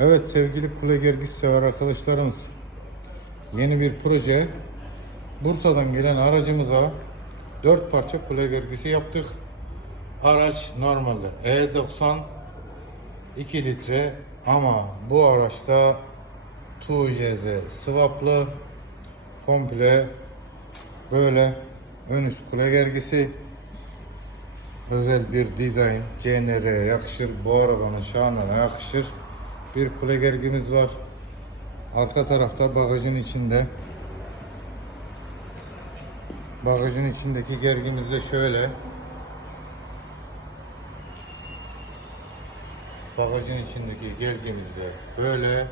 Evet sevgili kule gergisi sever arkadaşlarımız. Yeni bir proje. Bursa'dan gelen aracımıza 4 parça kule gergisi yaptık. Araç normalde E90 2 litre ama bu araçta 2JZ swaplı komple böyle ön üst kule gergisi özel bir dizayn CNR'ye yakışır. Bu arabanın şanına yakışır. Bir kule gergimiz var. Arka tarafta bagajın içinde. Bagajın içindeki gergimiz de şöyle. Bagajın içindeki gergimiz de böyle.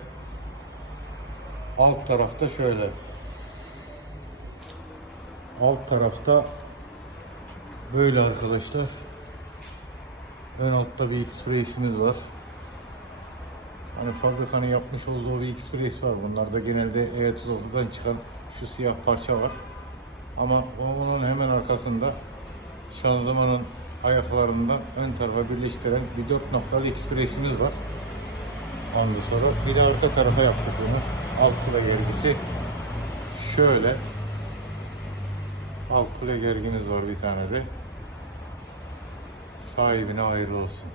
Alt tarafta şöyle. Alt tarafta böyle arkadaşlar. Ön altta bir X-Brace'imiz var. Hani fabrikanın yapmış olduğu bir X-Brace var. Bunlarda genelde E36'dan çıkan şu siyah parça var. Ama onun hemen arkasında şanzımanın ayaklarından ön tarafa birleştiren bir 4 noktalı X-Brace'imiz var. Ondan sonra bir de arka tarafa yaptık bunu. Alt kule gergisi. Şöyle. Alt kule gergimiz var bir tane de. Sahibine hayırlı olsun.